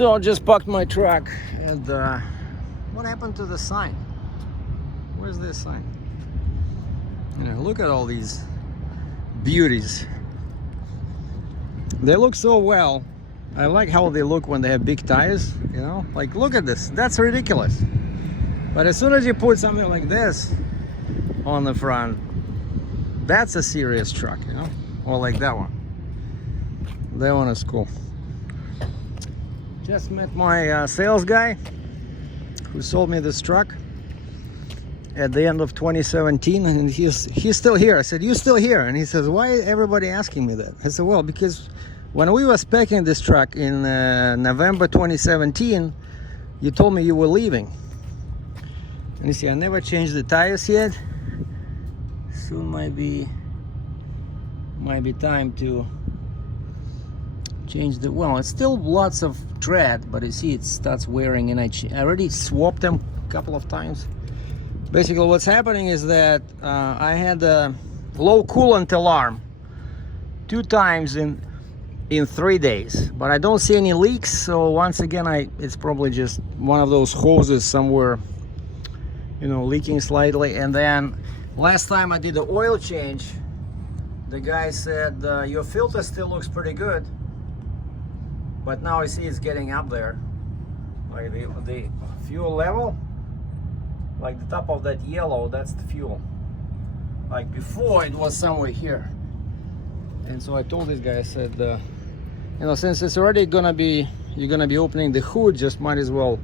So I just parked my truck, and what happened to the sign? Where's this sign? You know, look at all these beauties. They look so well. I like how they look when they have big tires, you know? Like, look at this. That's ridiculous. But as soon as you put something like this on the front, that's a serious truck, you know? Or like that one. That one is cool. Just met my sales guy who sold me this truck at the end of 2017, and he's still here. I said, "You still here?" And he says, "Why is everybody asking me that?" I said, "Well, because when we were speccing this truck in November 2017, you told me you were leaving." And you see, I never changed the tires yet. Soon might be time to change the, well, it's still lots of tread, but you see it starts wearing, and I already swapped them a couple of times. Basically what's happening is that I had a low coolant alarm 2 times in 3 days, but I don't see any leaks. So once again, it's probably just one of those hoses somewhere, you know, leaking slightly. And then last time I did the oil change, the guy said, your filter still looks pretty good, but now I see it's getting up there, like the fuel level, like the top of that yellow, that's the fuel. Like before it was somewhere here. And so I told this guy, I said, you know, since it's already gonna be, you're gonna be opening the hood, just might as well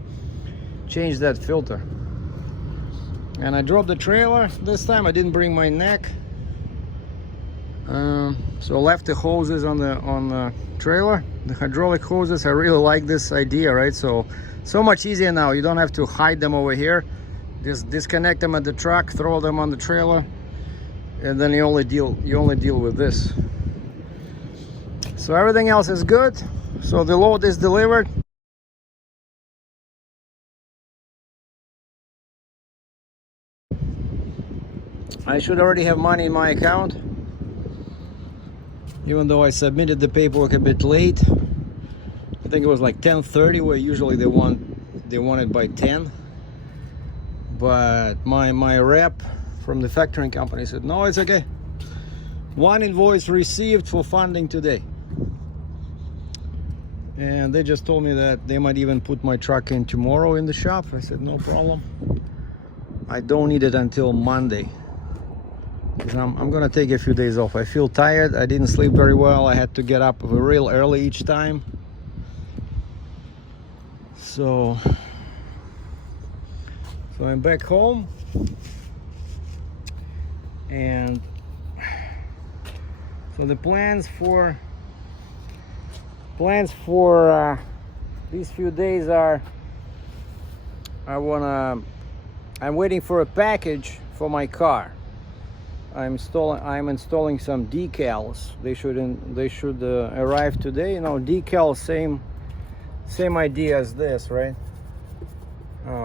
change that filter. And I dropped the trailer. This time I didn't bring my neck, so I left the hoses on the trailer, the hydraulic hoses. I really like this idea, right? So much easier now. You don't have to hide them over here. Just disconnect them at the truck, throw them on the trailer, and then you only deal with this. So everything else is good. So the load is delivered. I should already have money in my account, even though I submitted the paperwork a bit late. I think it was like 10:30, where usually they want it by 10. But my rep from the factoring company said, no, it's okay. One invoice received for funding today. And they just told me that they might even put my truck in tomorrow in the shop. I said, no problem. I don't need it until Monday, because I'm gonna take a few days off. I feel tired. I didn't sleep very well. I had to get up real early each time. So I'm back home, and so the plans for these few days are, I'm waiting for a package for my car. I'm installing some decals. They should arrive today. You know, decals, same idea as this, right?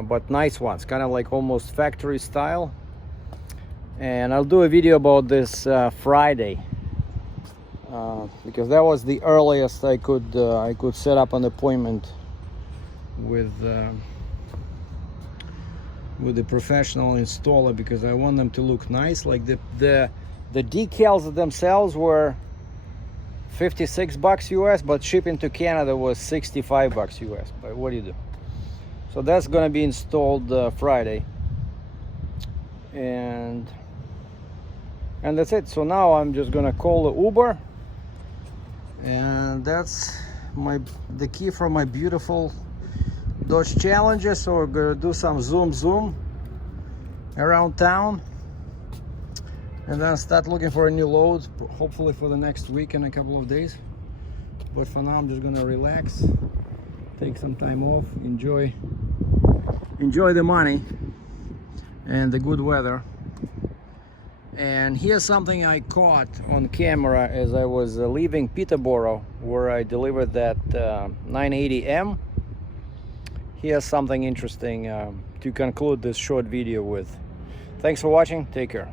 But nice ones, kind of like almost factory style. And I'll do a video about this Friday, because that was the earliest I could set up an appointment with the professional installer, because I want them to look nice. Like the decals themselves were $56 US, but shipping to Canada was $65 US. But what do you do? So that's gonna be installed Friday, and that's it. So now I'm just gonna call the Uber, and that's the key for my beautiful Dodge Challenger. So we're gonna do some zoom around town, and then start looking for a new load, hopefully for the next week and a couple of days. But for now I'm just gonna relax, take some time off, enjoy the money and the good weather. And here's something I caught on camera as I was leaving Peterborough, where I delivered that 980M. Here's something interesting to conclude this short video with. Thanks for watching. Take care.